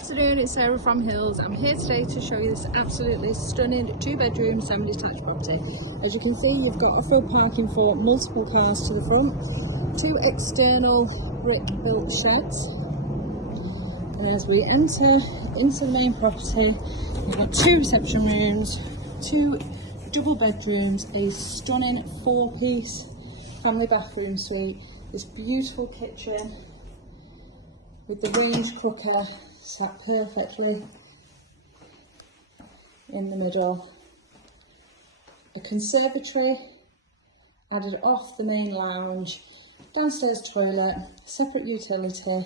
afternoon, it's Sarah from Hills. I'm here today to show you this absolutely stunning 2-bedroom semi-detached property. As you can see, you've got off-road parking for multiple cars to the front, 2 external brick built sheds, and as we enter into the main property, you've got 2 reception rooms, 2 double bedrooms, a stunning 4-piece family bathroom suite, this beautiful kitchen with the range cooker sat perfectly in the middle, a conservatory added off the main lounge, downstairs toilet, separate utility,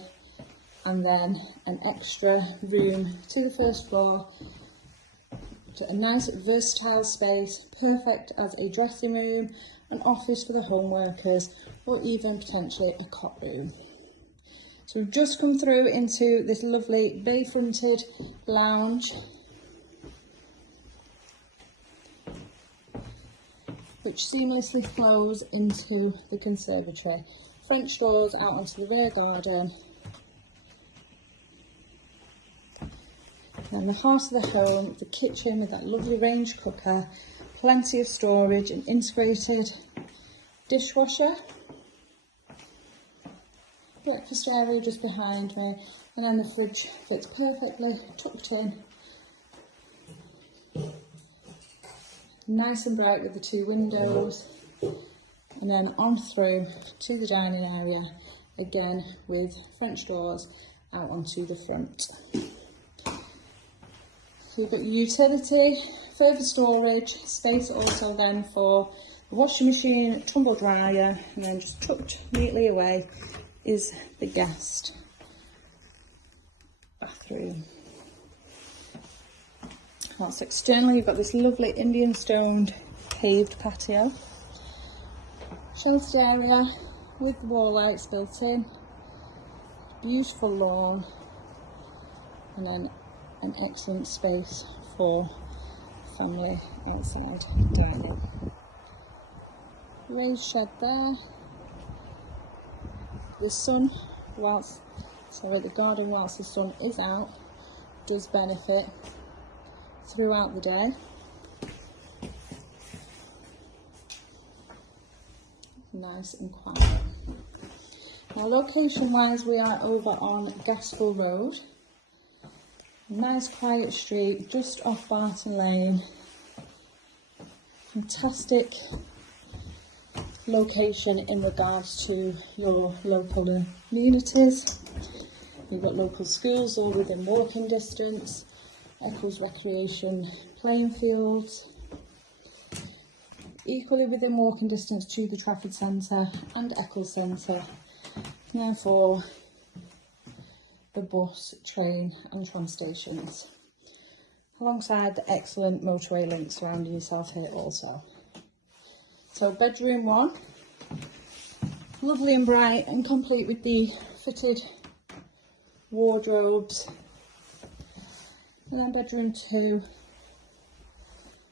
and then an extra room to the first floor, to a nice versatile space, perfect as a dressing room, an office for the home workers, or even potentially a cot room. So we've just come through into this lovely bay-fronted lounge, which seamlessly flows into the conservatory. French doors out onto the rear garden. And the heart of the home, the kitchen with that lovely range cooker, plenty of storage, an integrated dishwasher, breakfast area just behind me, and then the fridge fits perfectly tucked in. Nice and bright with the 2 windows, and then on through to the dining area, again with French doors out onto the front. So you've got your utility, further storage, space also then for the washing machine, tumble dryer, and then just tucked neatly away is the guest bathroom. That's externally, you've got this lovely Indian stoned paved patio, sheltered area with the wall lights built in, beautiful lawn, and then an excellent space for family outside dining. Raised shed there. The sun, the garden whilst the sun is out, does benefit throughout the day. Nice and quiet. Now location wise, we are over on Gaskell Road. Nice quiet street just off Barton Lane. Fantastic location in regards to your local amenities. You've got local schools all within walking distance, Eccles recreation playing fields, equally within walking distance to the Trafford Centre and Eccles Centre, therefore the bus, train and tram stations, alongside the excellent motorway links surrounding yourself here also. So bedroom 1, lovely and bright and complete with the fitted wardrobes. And then bedroom 2,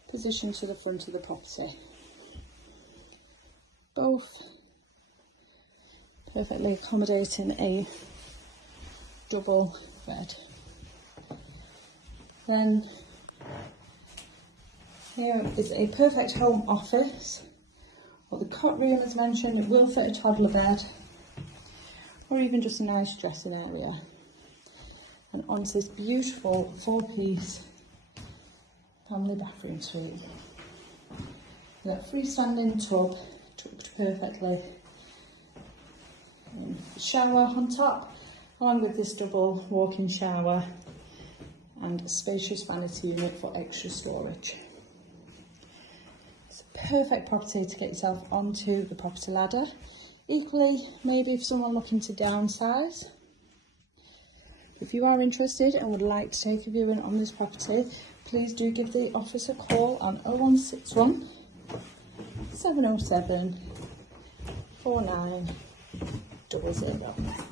positioned to the front of the property. Both perfectly accommodating a double bed. Then here is a perfect home office. Or the cot room, as mentioned, it will fit a toddler bed, or even just a nice dressing area. And onto this beautiful 4-piece family bathroom suite. With that freestanding tub tucked perfectly. And shower on top, along with this double walk-in shower and a spacious vanity unit for extra storage. Perfect property to get yourself onto the property ladder. Equally, maybe if someone looking to downsize. If you are interested and would like to take a viewing on this property, please do give the office a call on 0161 707 4900.